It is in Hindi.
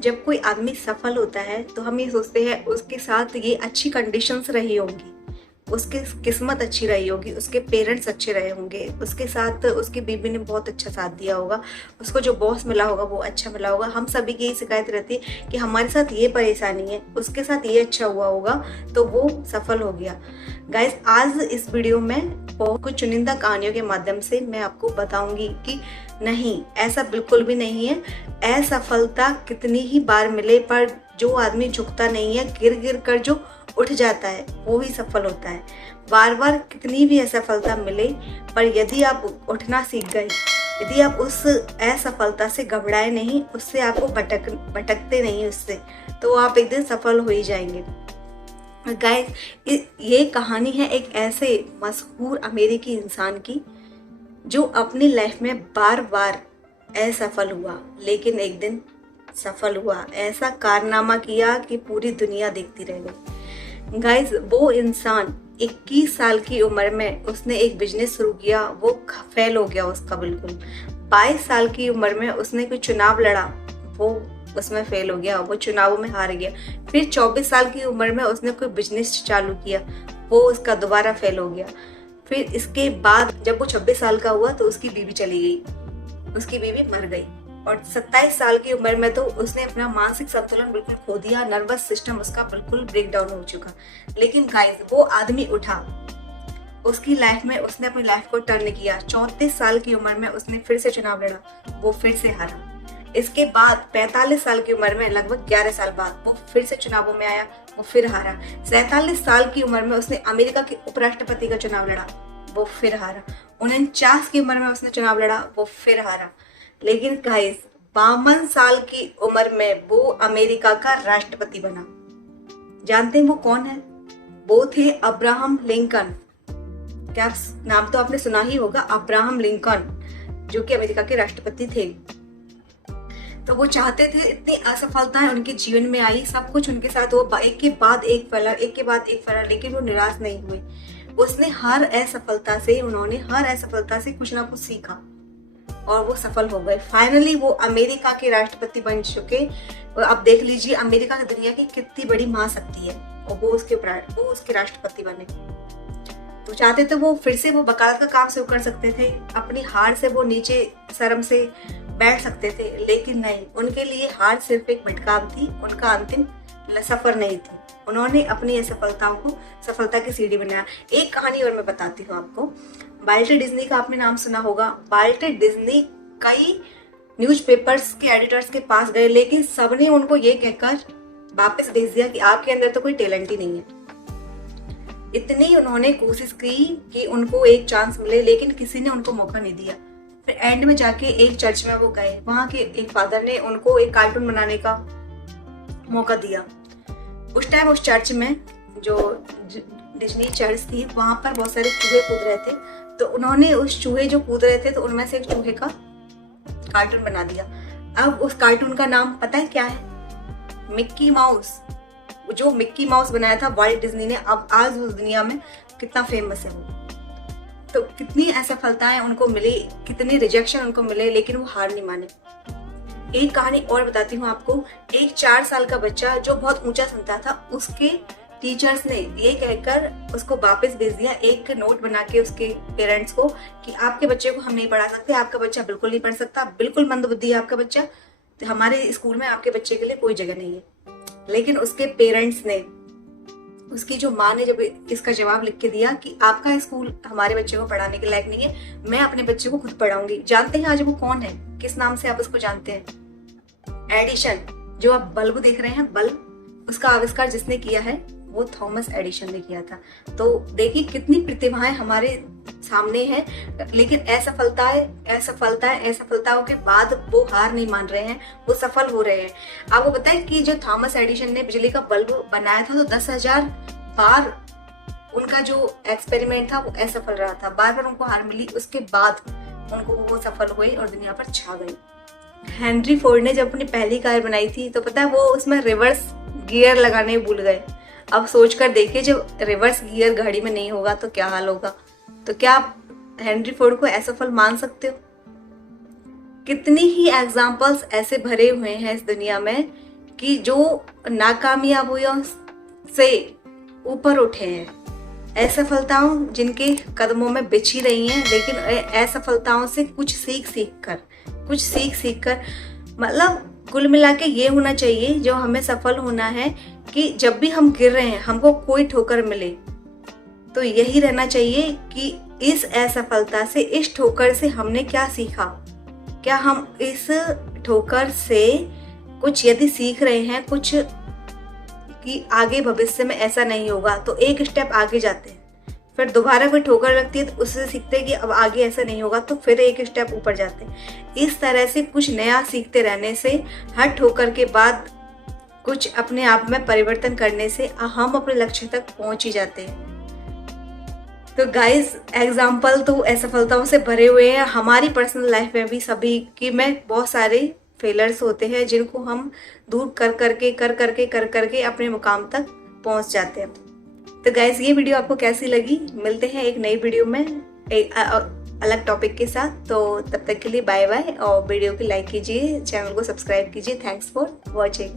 जब कोई आदमी सफल होता है तो हम ये सोचते हैं उसके साथ ये अच्छी कंडीशंस रही होंगी, उसकी किस्मत अच्छी रही होगी, उसके पेरेंट्स अच्छे रहे होंगे, उसके साथ उसकी बीवी ने बहुत अच्छा साथ दिया होगा, उसको जो बॉस मिला होगा वो अच्छा मिला होगा। हम सभी की यही शिकायत रहती है कि हमारे साथ ये परेशानी है, उसके साथ ये अच्छा हुआ होगा तो वो सफल हो गया। गाइस, आज इस वीडियो में बहुत कुछ चुनिंदा कहानियों के माध्यम से मैं आपको बताऊंगी कि नहीं, ऐसा बिल्कुल भी नहीं है। असफलता कितनी ही बार मिले पर जो आदमी झुकता नहीं है, गिर गिर कर जो उठ जाता है वो ही सफल होता है। बार बार कितनी भी असफलता मिले पर यदि आप उठना सीख गए, यदि आप उस असफलता से घबराए नहीं, उससे आपको भटकते नहीं उससे, तो आप एक दिन सफल हो ही जाएंगे। गाइस, ये कहानी है एक ऐसे मशहूर अमेरिकी इंसान की जो अपनी लाइफ में बार बार असफल हुआ लेकिन एक दिन सफल हुआ। ऐसा कारनामा किया कि पूरी दुनिया देखती रह गई। गाइस, वो इंसान 21 साल की उम्र में उसने एक बिजनेस शुरू किया, वो फेल हो गया उसका बिल्कुल। 22 साल की उम्र में उसने कोई चुनाव लड़ा, वो उसमें फेल हो गया, वो चुनावों में हार गया। फिर 24 साल की उम्र में उसने कोई बिजनेस चालू किया, वो उसका दोबारा फेल हो गया। फिर इसके बाद जब वो 26 साल का हुआ तो उसकी बीवी चली गई, उसकी बीवी मर गई। और 27 साल की उम्र में तो उसने अपना मानसिक संतुलन बिल्कुल खो दिया, नर्वस सिस्टम उसका बिल्कुल ब्रेक डाउन हो चुका। लेकिन गाइस, वो आदमी उठा, उसकी लाइफ में उसने अपनी लाइफ को टर्न किया। 34 साल की उम्र में उसने फिर से चुनाव लड़ा, वो फिर से हारा। इसके बाद 45 साल की उम्र में, लगभग 11 साल बाद, वो फिर से चुनावों में आया, वो फिर हारा। 47 साल की उम्र में उसने अमेरिका के उपराष्ट्रपति का चुनाव लड़ा, वो फिर हारा। 49 की उम्र में उसने चुनाव लड़ा, वो फिर हारा। लेकिन गाइस, 52 साल की उम्र में वो अमेरिका का राष्ट्रपति बना। जानते हैं वो कौन है? वो थे अब्राहम लिंकन। क्या नाम तो आपने सुना ही होगा, अब्राहम लिंकन, जो कि अमेरिका के राष्ट्रपति थे। तो वो चाहते थे, इतनी असफलताएं उनके जीवन में आई, सब कुछ उनके साथ वो एक के बाद एक फैला, एक के बाद एक फैला, लेकिन वो निराश नहीं हुए। उन्होंने हर असफलता से कुछ ना कुछ सीखा और वो सफल हो गए। फाइनली वो अमेरिका के राष्ट्रपति बन चुके। अब देख लीजिए, अमेरिका की दुनिया की कितनी बड़ी महाशक्ति है और वो उसके राष्ट्रपति बने। तो चाहते तो वो फिर से वो वकालत का काम शुरू कर सकते थे, अपनी हार से वो नीचे शर्म से बैठ सकते थे, लेकिन नहीं, उनके लिए हार सिर्फ एक भटकाव थी, उनका अंतिम सफर नहीं थी। उन्होंने अपनी असफलताओं को सफलता की सीढ़ी बनाया। एक कहानी और मैं बताती हूँ आपको। वाल्टर डिज्नी का आपने नाम सुना होगा। वाल्टर डिज्नी कई न्यूज़पेपर्स के एडिटर्स के पास गए, लेकिन सबने उनको ये कहकर वापस भेज दिया कि आपके अंदर तो कोई टैलेंट ही नहीं है। इतनी उन्होंने कोशिश की कि उनको एक चांस मिले, लेकिन किसी ने उनको मौका नहीं दिया। फिर एंड में जाके एक चर्च में वो गए, वहां के एक फादर ने उनको एक कार्टून बनाने का मौका दिया। उस टाइम उस चर्च में, जो डिज्नी चर्च थी, वहां पर बहुत सारे चूहे कूद रहे थे। तो उन्होंने उस चूहे जो कूद रहे थे, तो उनमें से एक चूहे का कार्टून बना दिया। अब उस कार्टून का नाम पता है क्या है? Mickey mouse. जो मिक्की माउस बनाया था वाल्ट डिज्नी ने, अब आज उस दुनिया में कितना फेमस है वो। तो कितनी असफलताएं उनको मिली, कितने रिजेक्शन उनको मिले, लेकिन वो हार नहीं माने। एक कहानी और बताती हूँ आपको। एक 4 साल का बच्चा जो बहुत ऊंचा सुनता था, उसके टीचर्स ने ये कहकर उसको वापस भेज दिया, एक नोट बना के उसके पेरेंट्स को, कि आपके बच्चे को हम नहीं पढ़ा सकते, आपका बच्चा बिल्कुल नहीं पढ़ सकता, बिल्कुल मंदबुद्धि है आपका बच्चा, तो हमारे स्कूल में आपके बच्चे के लिए कोई जगह नहीं है। लेकिन उसके पेरेंट्स ने, उसकी जो माँ ने जब इसका जवाब लिख के दिया कि आपका स्कूल हमारे बच्चे को पढ़ाने के लायक नहीं है, मैं अपने बच्चे को खुद पढ़ाऊंगी। जानते हैं आज वो कौन है? किस नाम से आप उसको जानते हैं? एडिशन। जो आप बल्ब देख रहे हैं, बल्ब, उसका आविष्कार जिसने किया है वो थॉमस एडिशन ने किया था। तो देखिए कितनी प्रतिभाएं हमारे सामने हैं, लेकिन असफलताओं के बाद वो हार नहीं मान रहे हैं, वो सफल हो रहे हैं। आपको पता है कि जो थॉमस एडिशन ने बिजली का बल्ब बनाया था, तो 10,000 बार उनका जो एक्सपेरिमेंट था वो असफल रहा था, बार बार उनको हार मिली। उसके बाद उनको वो सफल हुए और दुनिया पर छा गई। हेनरी फोर्ड ने जब अपनी पहली कार बनाई थी, तो पता है वो उसमें रिवर्स गियर लगाने भूल गए। अब सोचकर देखिए, जब रिवर्स गियर गाड़ी में नहीं होगा तो क्या हाल होगा। तो क्या आप हेनरी फोर्ड को असफल मान सकते हो? कितनी ही एग्जाम्पल्स ऐसे भरे हुए हैं इस दुनिया में कि जो नाकामयाबियों से ऊपर उठे हैं, असफलताओं जिनके कदमों में बिछी रही हैं, लेकिन असफलताओं से कुछ सीख कर मतलब कुल मिला के ये होना चाहिए जो हमें सफल होना है कि जब भी हम गिर रहे हैं, हमको कोई ठोकर मिले तो यही रहना चाहिए कि इस असफलता से, इस ठोकर से हमने क्या सीखा, क्या हम इस ठोकर से कुछ यदि सीख रहे हैं कुछ कि आगे भविष्य में ऐसा नहीं होगा, तो एक स्टेप आगे जाते हैं। फिर दोबारा कोई ठोकर लगती है तो उससे सीखते हैं कि अब आगे ऐसा नहीं होगा, तो फिर एक स्टेप ऊपर जाते हैं। इस तरह से कुछ नया सीखते रहने से, हर ठोकर के बाद कुछ अपने आप में परिवर्तन करने से हम अपने लक्ष्य तक पहुंच ही जाते हैं। तो गाइस, एग्जाम्पल तो असफलताओं से भरे हुए हैं हमारी पर्सनल लाइफ में भी, सभी की में बहुत सारे फेलर्स होते हैं जिनको हम दूर कर करके अपने मुकाम तक पहुंच जाते हैं। तो गाइस, ये वीडियो आपको कैसी लगी? मिलते हैं एक नई वीडियो में एक अलग टॉपिक के साथ। तो तब तक के लिए बाय बाय, और वीडियो को लाइक कीजिए, चैनल को सब्सक्राइब कीजिए। Thanks for watching.